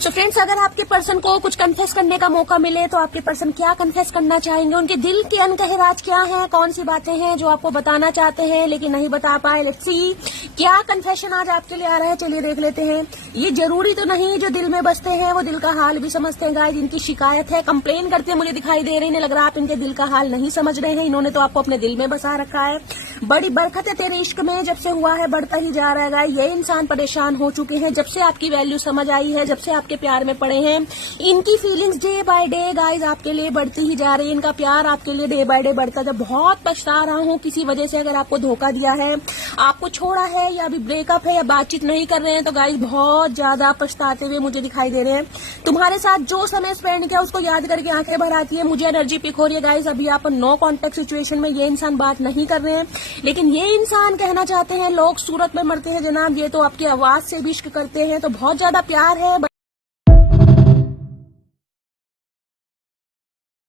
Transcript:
So friends, अगर आपके person को कुछ कन्फेस करने का मौका मिले तो आपके पर्सन क्या कन्फेस करना चाहेंगे? उनके दिल के अनकहे राज क्या हैं? कौन सी बातें हैं जो आपको बताना चाहते हैं लेकिन नहीं बता पाए? लेट्स सी क्या कन्फेशन आज आपके लिए आ रहा है। चलिए देख लेते हैं। ये जरूरी तो नहीं जो दिल में बसते हैं वो दिल का हाल भी समझते हैं। गाइस, इनकी शिकायत है, कंप्लेन करते हैं मुझे दिखाई दे रही है। लग रहा है आप इनके दिल का हाल नहीं समझ रहे हैं। इन्होंने तो आपको अपने दिल में बसा रखा है। बड़ी बरकत है तेरे इश्क में, जब से हुआ है बढ़ता ही जा रहा है। गाइस, ये इंसान परेशान हो चुके हैं जब से आपकी वैल्यू समझ आई है, जब से आपके प्यार में पड़े हैं। इनकी feelings day by day guys आपके लिए बढ़ती ही जा रही है। इनका प्यार आपके लिए डे बाय डे बढ़ता है। बहुत पछता रहा हूँ किसी वजह से, अगर आपको धोखा दिया है, आपको छोड़ा है या अभी ब्रेकअप है या बातचीत नहीं कर रहे हैं तो गाइस बहुत ज्यादा पछताते हुए मुझे दिखाई दे रहे हैं। तुम्हारे साथ जो समय स्पेंड किया उसको याद करके आंखें भर आती है। मुझे एनर्जी पिक हो रही है। गाइस, अभी आप नो कॉन्टेक्ट सिचुएशन में ये इंसान बात नहीं कर रहे हैं, लेकिन ये इंसान कहना चाहते हैं लोग सूरत में मरते हैं जनाब, ये तो आपकी आवाज से भी इश्क करते हैं। तो बहुत ज्यादा प्यार है।